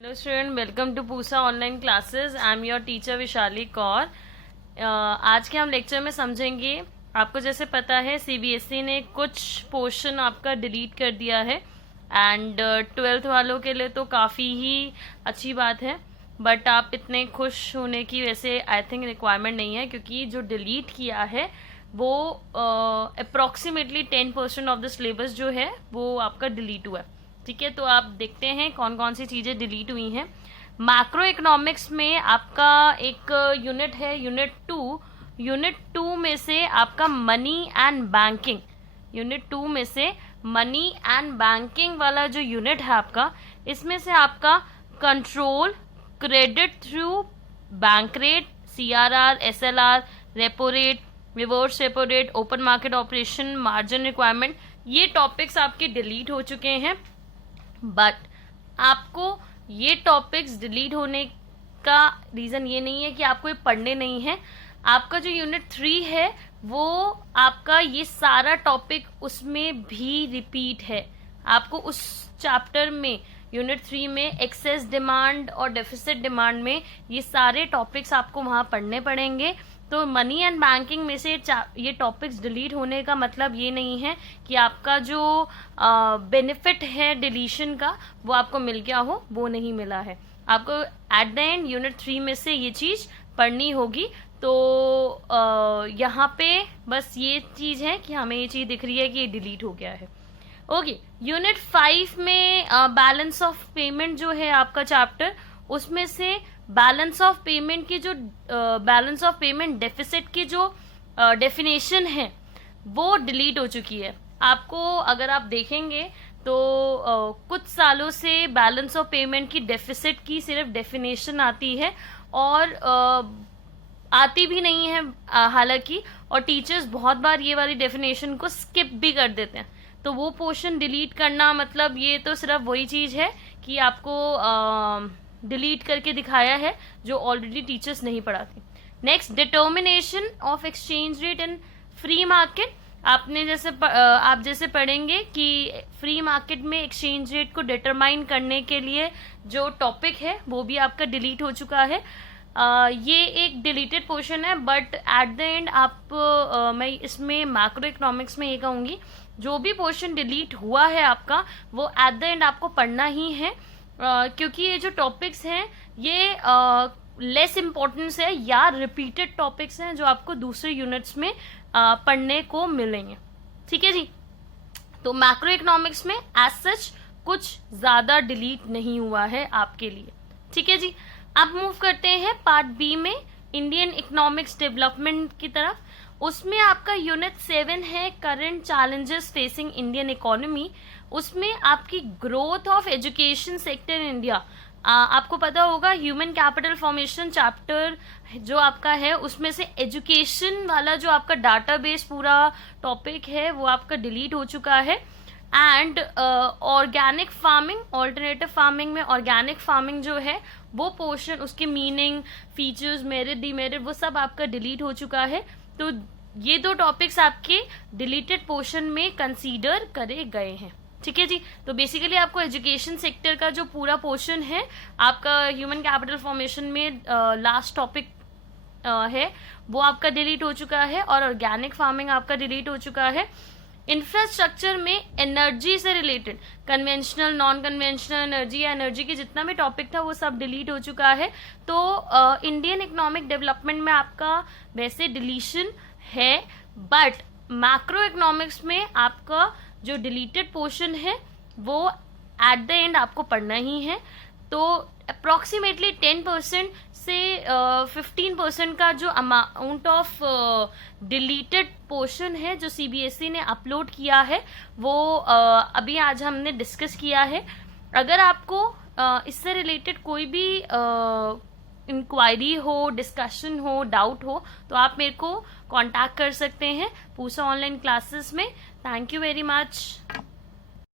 Hello student, welcome to Pusa online classes. I am your teacher Vishali Kaur. आज के हम lecture में समझेंगे, आपको जैसे पता है सीबीएसई ने कुछ पोर्शन आपका डिलीट कर दिया है एंड ट्वेल्थ वालों के लिए तो काफ़ी ही अच्छी बात है, बट आप इतने खुश होने की वैसे आई थिंक रिक्वायरमेंट नहीं है, क्योंकि जो डिलीट किया है वो अप्रॉक्सीमेटली 10% ऑफ द सिलेबस जो है वो आपका डिलीट हुआ है। ठीक है, तो आप देखते हैं कौन कौन सी चीज़ें डिलीट हुई हैं। मैक्रो इकोनॉमिक्स में आपका एक यूनिट है, यूनिट टू में से आपका मनी एंड बैंकिंग, यूनिट 2 में से मनी एंड बैंकिंग वाला जो यूनिट है आपका, इसमें से आपका control, credit through bank rate, CRR, SLR, repo rate, reverse repo rate, open market operation, margin requirement, ये टॉपिक्स आपके डिलीट हो चुके हैं। बट आपको ये टॉपिक्स डिलीट होने का रीज़न ये नहीं है कि आपको ये पढ़ने नहीं है। आपका जो यूनिट 3 है वो आपका ये सारा टॉपिक उसमें भी रिपीट है। आपको उस चैप्टर में यूनिट 3 में एक्सेस डिमांड और डेफिसिट डिमांड में ये सारे टॉपिक्स आपको वहाँ पढ़ने पड़ेंगे। तो मनी एंड बैंकिंग में से ये टॉपिक्स डिलीट होने का मतलब ये नहीं है कि आपका जो बेनिफिट है डिलीशन का वो आपको मिल गया हो, वो नहीं मिला है। आपको एट द एंड यूनिट 3 में से ये चीज़ पढ़नी होगी। तो यहाँ पे बस ये चीज़ है कि हमें ये चीज़ दिख रही है कि ये डिलीट हो गया है। ओके, यूनिट 5 में बैलेंस ऑफ पेमेंट जो है आपका चैप्टर, उसमें से बैलेंस ऑफ पेमेंट की जो बैलेंस ऑफ पेमेंट डेफिसिट की जो डेफिनेशन है वो डिलीट हो चुकी है। आपको अगर आप देखेंगे तो कुछ सालों से बैलेंस ऑफ पेमेंट की डेफिसिट की सिर्फ डेफिनेशन आती है और आती भी नहीं है हालांकि, और टीचर्स बहुत बार ये वाली डेफिनेशन को स्किप भी कर देते हैं। तो वो पोर्शन डिलीट करना मतलब ये तो सिर्फ वही चीज़ है कि आपको डिलीट करके दिखाया है जो ऑलरेडी टीचर्स नहीं पढ़ाती। Next, determination of exchange rate in free market. आपने जैसे आप जैसे पढ़ेंगे कि फ्री मार्केट में एक्सचेंज रेट को डिटरमाइन करने के लिए जो टॉपिक है वो भी आपका डिलीट हो चुका है। ये एक डिलीटेड पोर्शन है, बट एट द एंड मैं इसमें मैक्रो इकोनॉमिक्स में ये कहूँगी, जो भी पोर्शन डिलीट हुआ है आपका वो एट द एंड आपको पढ़ना ही है, क्योंकि ये जो टॉपिक्स हैं ये लेस इम्पोर्टेंस है या रिपीटेड टॉपिक्स हैं जो आपको दूसरे यूनिट्स में पढ़ने को मिलेंगे। ठीक है जी, तो मैक्रो इकोनॉमिक्स में एज सच कुछ ज़्यादा डिलीट नहीं हुआ है आपके लिए। ठीक है जी, अब मूव करते हैं पार्ट बी में, इंडियन इकोनॉमिक्स डेवलपमेंट की तरफ। उसमें आपका यूनिट 7 है, current challenges facing Indian economy. उसमें आपकी growth of education sector in India, आपको पता होगा ह्यूमन कैपिटल फॉर्मेशन चैप्टर जो आपका है उसमें से एजुकेशन वाला जो आपका डाटाबेस पूरा टॉपिक है वो आपका डिलीट हो चुका है। And organic farming, alternative farming में ऑर्गेनिक फार्मिंग जो है वो पोर्शन, उसके मीनिंग, फीचर्स, मेरिट, डीमेरिट, वो सब आपका डिलीट हो चुका है। तो ये दो टॉपिक्स आपके डिलीटेड पोर्शन में कंसीडर करे गए हैं। ठीक है जी, तो बेसिकली आपको एजुकेशन सेक्टर का जो पूरा पोर्शन है आपका ह्यूमन कैपिटल फॉर्मेशन में लास्ट टॉपिक है वो आपका डिलीट हो चुका है, और ऑर्गेनिक फार्मिंग आपका डिलीट हो चुका है। इंफ्रास्ट्रक्चर में एनर्जी से related conventional, non conventional energy या एनर्जी की जितना भी टॉपिक था वो सब डिलीट हो चुका है। तो इंडियन इकोनॉमिक डेवलपमेंट में आपका वैसे डिलीशन है, बट मैक्रो इकोनॉमिक्स में आपका जो डिलीटेड पोर्शन है वो एट द एंड आपको पढ़ना ही है। तो अप्रॉक्सीमेटली 10% से 15% का जो अमाउंट ऑफ डिलीटेड पोर्शन है जो सीबीएसई ने अपलोड किया है वो अभी आज हमने डिस्कस किया है। अगर आपको इससे रिलेटेड कोई भी इंक्वायरी हो, डिस्कशन हो, डाउट हो, तो आप मेरे को कांटेक्ट कर सकते हैं पूसा ऑनलाइन क्लासेस में। Thank you very much.